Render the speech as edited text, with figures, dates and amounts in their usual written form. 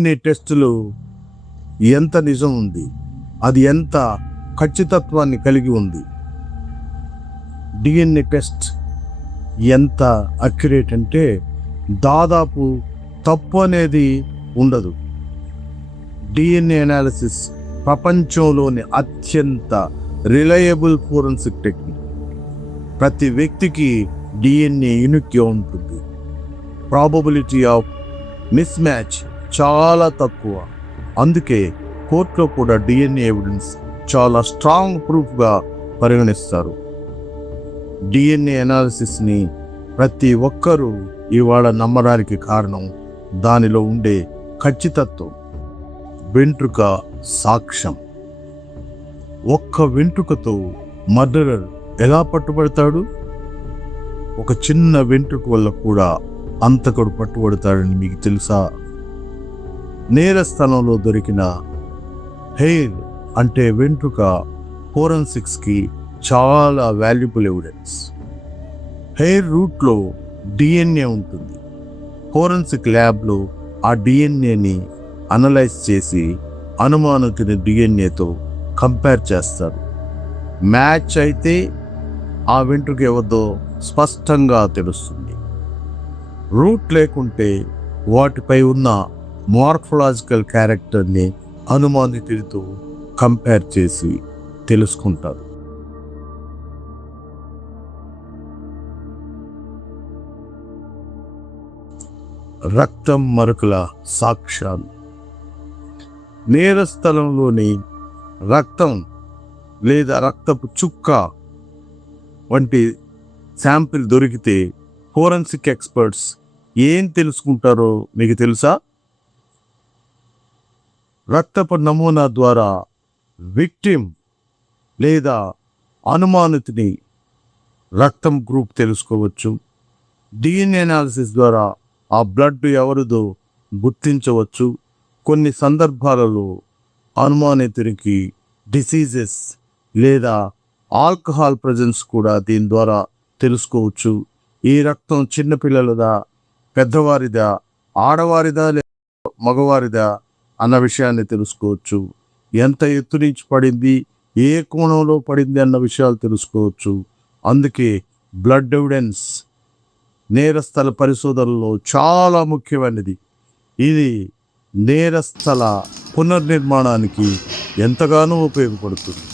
DNA టెస్టులు ఎంత నిజం ఉంది, అది ఎంత ఖచ్చితత్వాన్ని కలిగి ఉంది, డిఎన్ఏ టెస్ట్ ఎంత అక్యురేట్ అంటే దాదాపు తప్పు అనేది ఉండదు. డిఎన్ఏ అనాలిసిస్ ప్రపంచంలోని అత్యంత రిలయబుల్ ఫోరెన్సిక్ టెక్నిక్. ప్రతి వ్యక్తికి డిఎన్ఏ యూనిక్గా ఉంటుంది. ప్రాబబిలిటీ ఆఫ్ మిస్ మ్యాచ్ చాలా తక్కువ. అందుకే కోర్టులో కూడా డిఎన్ఏ ఎవిడెన్స్ చాలా స్ట్రాంగ్ ప్రూఫ్గా పరిగణిస్తారు. డిఎన్ఏ అనాలిసిస్ని ప్రతి ఒక్కరూ ఇవాళ నమ్మడానికి కారణం దానిలో ఉండే ఖచ్చితత్వం. వెంట్రుక సాక్ష్యం. ఒక్క వెంట్రుకతో మర్డరర్ ఎలా పట్టుబడతాడు? ఒక చిన్న వెంట్రుక వల్ల కూడా అంతకుడు పట్టుబడతాడని మీకు తెలుసా? నేర స్థలంలో దొరికిన హెయిర్ అంటే వెంట్రుక ఫోరెన్సిక్స్కి చాలా వాల్యుబుల్ ఎవిడెన్స్. హెయిర్ రూట్లో డిఎన్ఏ ఉంటుంది. ఫోరెన్సిక్ ల్యాబ్లో ఆ డిఎన్ఏని అనలైజ్ చేసి అనుమానితుని డిఎన్ఏతో కంపేర్ చేస్తారు. మ్యాచ్ అయితే ఆ వెంట్రుక ఎవరిదో స్పష్టంగా తెలుస్తుంది. రూట్ లేకుంటే వాటిపై ఉన్న మార్ఫలాజికల్ క్యారెక్టర్ని అనుమానితుడితో కంపేర్ చేసి తెలుసుకుంటారు. రక్తం మరకల సాక్ష్యాలు. నేర స్థలంలోని రక్తం లేదా రక్తపు చుక్క వంటి శాంపిల్ దొరికితే ఫోరెన్సిక్ ఎక్స్పర్ట్స్ ఏం తెలుసుకుంటారో మీకు తెలుసా? రక్తపు నమూనా ద్వారా విక్టిమ్ లేదా అనుమానితుని రక్తం గ్రూప్ తెలుసుకోవచ్చు. డిఎన్ఏ అనాలిసిస్ ద్వారా ఆ బ్లడ్ ఎవరిదో గుర్తించవచ్చు. కొన్ని సందర్భాలలో అనుమానితునికి డిసీజెస్ లేదా ఆల్కహాల్ ప్రజెన్స్ కూడా దీని ద్వారా తెలుసుకోవచ్చు. ఈ రక్తం చిన్నపిల్లలదా, పెద్దవారిదా, ఆడవారిదా లేదా మగవారిదా అన్న విషయాన్ని తెలుసుకోవచ్చు. ఎంత ఎత్తు నుంచి పడింది, ఏ కోణంలో పడింది అన్న విషయాలు తెలుసుకోవచ్చు. అందుకే బ్లడ్ ఎవిడెన్స్ నేరస్థల పరిశోధనలో చాలా ముఖ్యమైనది. ఇది నేరస్థల పునర్నిర్మాణానికి ఎంతగానో ఉపయోగపడుతుంది.